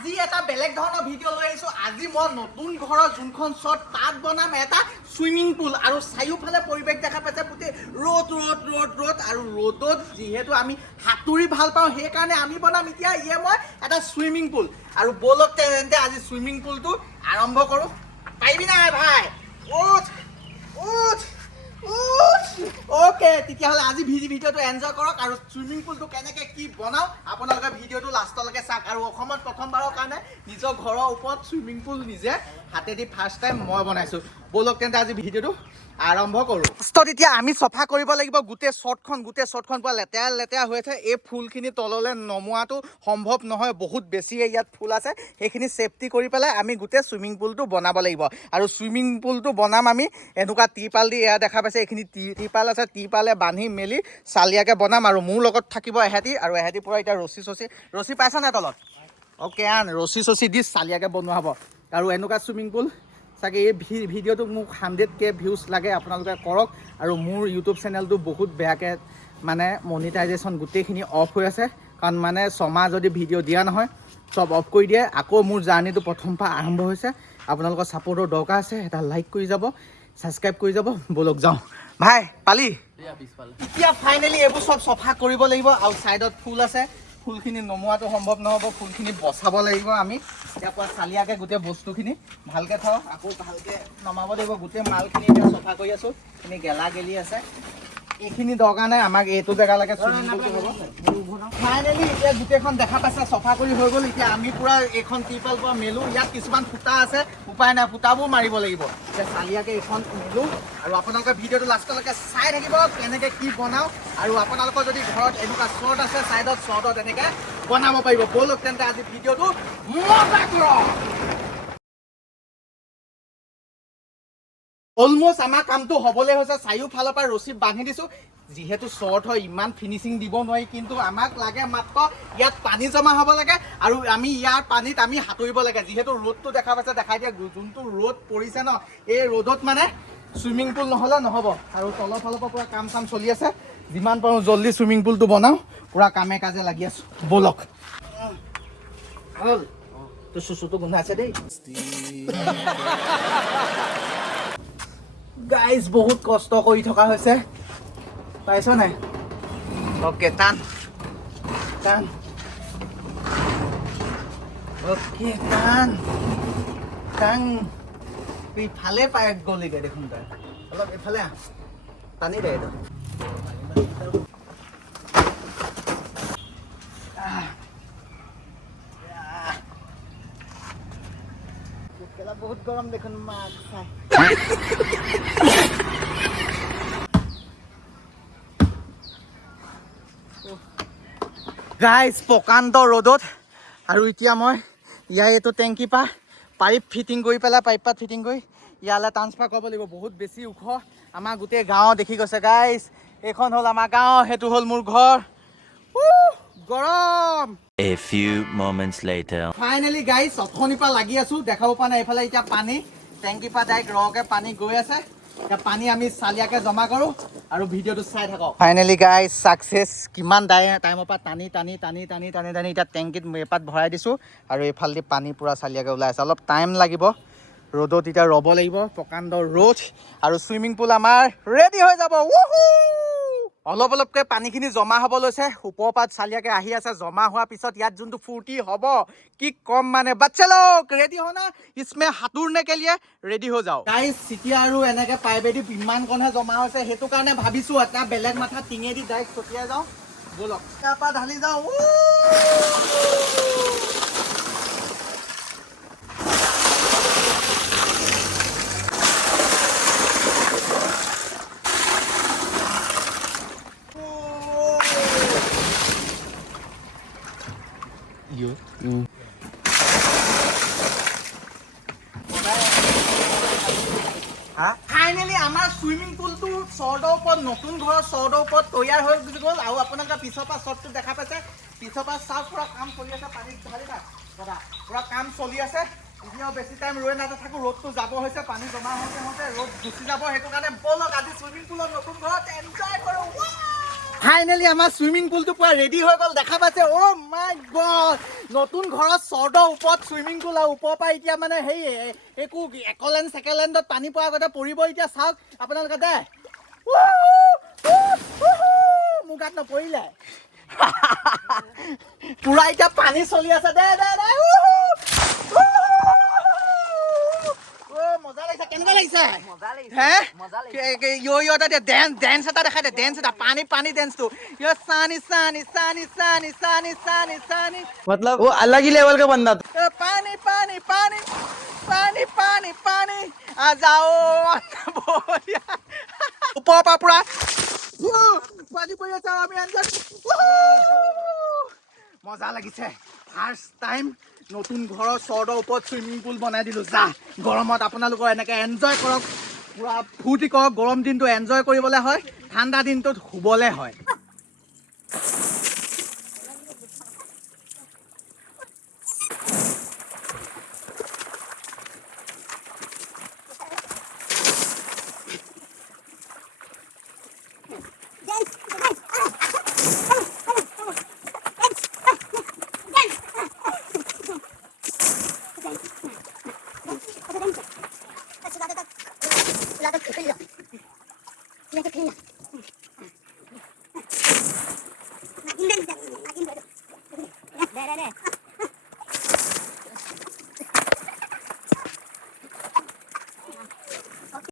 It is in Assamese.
আজি এটা বেলেগ ধৰণৰ ভিডিঅ' লৈ আহিছোঁ। আজি মই নতুন ঘৰৰ যোনখন শ্বট তাত বনাম এটা চুইমিং পুল আৰু চাৰিওফালে পৰিৱেশ দেখা পাইছে গোটেই ৰ'দ ৰ'দ ৰ'দ ৰ'দ আৰু ৰ'দত যিহেতু আমি সাঁতুৰি ভাল পাওঁ সেইকাৰণে আমি বনাম এতিয়া মই এটা চুইমিং পুল আৰু ব'লক তেন্তে আজি চুইমিং পুলটো আৰম্ভ কৰোঁ। পাৰিবি নাই ভাই? উঠ উঠ উঠ। অ'কে, তেতিয়াহ'লে আজি ভিডিঅ'টো এনজয় কৰক আৰু চুইমিং পুলটো কেনেকৈ কি বনাওঁ আপোনালোকে ভিডিঅ'টো লাষ্টলৈকে চাওক। আৰু অসমত প্ৰথমবাৰৰ কাৰণে নিজৰ ঘৰৰ ওপৰত চুইমিং পুল নিজে হাতেদি ফাৰ্ষ্ট টাইম মই বনাইছোঁ। ব'লক তেন্তে আজি ভিডিঅ'টো আৰম্ভ কৰোঁ। ফাৰ্ষ্টত এতিয়া আমি চফা কৰিব লাগিব গোটেই শ্বটখন পুৰা লেতেৰা লেতেৰা হৈ আছে। এই ফুলখিনি তললৈ নমোৱাটো সম্ভৱ নহয়, বহুত বেছি ইয়াত ফুল আছে। সেইখিনি ছেফটি কৰি পেলাই আমি গোটেই চুইমিং পুলটো বনাব লাগিব। আৰু চুইমিং পুলটো বনাম আমি এনেকুৱা টিৰপাল দি, এয়া দেখা পাইছে এইখিনি টিৰপাল আছে, টিৰপালে বান্ধি মেলি চালিয়াকৈ বনাম। আৰু মোৰ লগত থাকিব এহেঁতি, আৰু এহেঁতি পূৰা এতিয়া ৰছী পাইছা নাই তলত? অ'কে, ৰছী দি চালিয়াকৈ বনোৱা হ'ব। আৰু এনেকুৱা চুইমিং পুল চাগে এই ভিডিঅ'টোক মোক 100K ভিউজ লাগে, আপোনালোকে কৰক। আৰু মোৰ ইউটিউব চেনেলটো বহুত বেয়াকৈ মানে মনিটাইজেশ্যন গোটেইখিনি অফ হৈ আছে, কাৰণ মানে 6 মাহ যদি ভিডিঅ' দিয়া নহয় চব অফ কৰি দিয়ে। আকৌ মোৰ জাৰ্ণিটো প্ৰথম পৰা আৰম্ভ হৈছে। আপোনালোকৰ ছাপোৰ্টৰ দৰকাৰ আছে, এটা লাইক কৰি যাব, ছাবস্ক্ৰাইব কৰি যাব। ব'লক যাওঁ। ভাই পালি? এতিয়া ফাইনেলি এইবোৰ চব চফা কৰিব লাগিব। আৰু ছাইডত ফুল আছে, ফুলখিনি নমোৱাটো সম্ভৱ নহ'ব, ফুলখিনি বচাব লাগিব আমি। ইয়াৰ পৰা চালিয়াকৈ গোটেই বস্তুখিনি ভালকৈ থওঁ, আকৌ ভালকৈ নমাব লাগিব। গোটেই মালখিনি এতিয়া চফা কৰি আছোঁ, এইখিনি গেলা গেলি আছে, এইখিনি দৰকাৰ নাই আমাক। এইটো জেগালৈকে চুইমিং পুলটো হ'ব। ফাইনেলি এতিয়া গোটেইখন দেখা পাইছে চফা কৰি হৈ গ'ল। এতিয়া আমি পূৰা এইখন টিৰপাল পৰা মেলোঁ। ইয়াত কিছুমান ফুটা আছে, উপায় নাই, ফুটাবোৰ মাৰিব লাগিব। এতিয়া চালিয়াকৈ এইখন মেলোঁ আৰু আপোনালোকে ভিডিঅ'টো লাষ্টলৈকে চাই থাকিব কেনেকৈ কি বনাওঁ। আৰু আপোনালোকৰ যদি ঘৰত এনেকুৱা শ্বট আছে ছাইডত, শ্বটত এনেকৈ বনাব পাৰিব। ব'লক তেন্তে আজি ভিডিঅ'টো মজা কৰক। অলমষ্ট আমাৰ কামটো হ'বলৈ হৈছে। চাৰিওফালৰ পৰা ৰছী বান্ধি দিছোঁ। যিহেতু শ্বৰ্ট হয় ইমান ফিনিচিং দিব নোৱাৰি, কিন্তু আমাক লাগে মাত্ৰ ইয়াত পানী জমা হ'ব লাগে আৰু আমি ইয়াৰ পানীত আমি সাঁতুৰিব লাগে। যিহেতু ৰ'দটো দেখা পাইছে, দেখাই দিয়া যোনটো ৰ'দ পৰিছে ন, এই ৰ'দত মানে চুইমিং পুল নহ'লে নহ'ব। আৰু তলৰ ফালৰ পৰা পূৰা কাম চাম চলি আছে। যিমান পাৰোঁ জল্দি চুইমিং পুলটো বনাওঁ, পূৰা কামে কাজে লাগি আছোঁ। ব'লক। হ'ল তোৰ চুচুটো গোন্ধাইছে দেই। গাইজ বহুত কষ্ট কৰি থকা হৈছে, পাইছ নাই? অ'কে, টান অ'কে, টান ইফালে পাই গ'লিগে দেখোন তই। অলপ এইফালে আহ, টানি দে এইটো। বহুত গৰম দেখোন মাক চাই। গাইজ প্ৰকাণ্ড ৰ'দত, আৰু এতিয়া মই এইটো টেংকি পৰা পাইপ ফিটিং কৰি পেলাই, পাইপত ফিটিং কৰি ইয়ালৈ ট্ৰান্সফাৰ কৰিব লাগিব। বহুত বেছি ওখ, আমাৰ গোটেই গাঁও দেখি গৈছে গাইজ। এইখন হ'ল আমাৰ গাঁও, সেইটো হ'ল মোৰ ঘৰ। গৰম। A few moments later. Finally guys অথনিৰ পৰা লাগি আছোঁ, দেখাব পৰা নাই। এইফালে এতিয়া পানী টেংকিৰ পৰা ডাইৰেক্ট ৰকে পানী গৈ আছে। এতিয়া পানী আমি চালিয়াকৈ জমা কৰোঁ আৰু ভিডিঅ'টো চাই থাকক। Finally guys success. কিমান টাইমৰ পৰা টানি এতিয়া টেংকিত এপাত ভৰাই দিছোঁ আৰু এইফালেদি পানী পূৰা চালিয়াকৈ ওলাই আছে। অলপ টাইম লাগিব, ৰ'দত এতিয়া ৰ'ব লাগিব, প্ৰকাণ্ড ৰ'দ। আৰু চুইমিং পুল আমাৰ ৰেডি হৈ যাব। অলপকৈ পানীখিনি জমা হ'ব লৈছে, ওপৰৰ পৰা চালিয়াকৈ আহি আছে। জমা হোৱাৰ পিছত ইয়াত যোনটো ফূৰ্তি হ'ব কি কম মানে। বাচ্চা লোক ৰেডি হ না, ইছমে সাঁতোৰনে কে লিয়ে ৰেডি হৈ যাওঁ। গাইজ চিটিয়া আৰু এনেকৈ পাইপেদি ইমানকণহে জমা হৈছে, সেইটো কাৰণে ভাবিছোঁ এটা বেলেগ মাথা টিঙেদি ডাইৰেক্ট ছটিয়াই যাওঁ। ব'লক তাৰ পৰা ঢালি যাওঁ। ফাইনেলি আমাৰ চুইমিং পুলটো শ্বৰ্টৰ ওপৰত, নতুন ঘৰৰ শ্বৰ্টৰ ওপৰত তৈয়াৰ হৈ গ'ল। আৰু আপোনালোকে পিছৰ পৰা শ্বৰ্টটো দেখা পাইছে, পিছৰ পৰা চাওক পূৰা কাম চলি আছে। পানীত ঢালি দাদা পূৰা কাম চলি আছে। এতিয়াও বেছি টাইম ৰৈ নাথাকোঁ, ৰ'দটো যাব হৈছে, পানী জমা হওঁতে ৰ'দ গুচি যাব। সেইটো কাৰণে ব'লক আজি চুইমিং পুলত নতুন ঘৰত এনজয় কৰোঁ। ফাইনেলি আমাৰ চুইমিং পুলটো পুৰা ৰেডি হৈ গ'ল দেখা পাইছে অ' মাই গড নতুন ঘৰত চৰ্দৰ ওপৰত চুইমিং পুল আৰু ওপৰৰ পৰা এতিয়া মানে সেই একো একলেণ্ড চেকেলেণ্ডত পানী পোৱাৰ আগতে পৰিব এতিয়া চাওক আপোনালোকে দে মোৰ গাত নপৰিলে পুৰা এতিয়া পানী চলি আছে দে দে দে মজা লাগিছে কেনেকুৱা লাগিছে হে ইয় এটা ডেন্স এটা দেখাই দে ডেন্স এটা পানী ডেন্সটো ইয় সানি সানি সানি সানি সানি সানি সানি मतलब वो अलग ही लेवल का बंदा था। पानी पानी पानी पानी पानी पानी आ जाओ बोलिया ऊपर पर पूरा पानी पड़ी আছে আমি আনজাত মজা লাগিছে ফার্স্ট টাইম নতুন ঘৰৰ চৰ্দৰ ওপৰত সুইমিং পুল বনাই দিলো যা গৰমত আপোনালোকৰ এনেকৈ এনজয় কৰক পুৰা ফূৰ্তি কৰক গৰম দিনটো এনজয় কৰিবলৈ হয় ঠাণ্ডা দিনটোত শুবলৈ হয় Đây đây đây.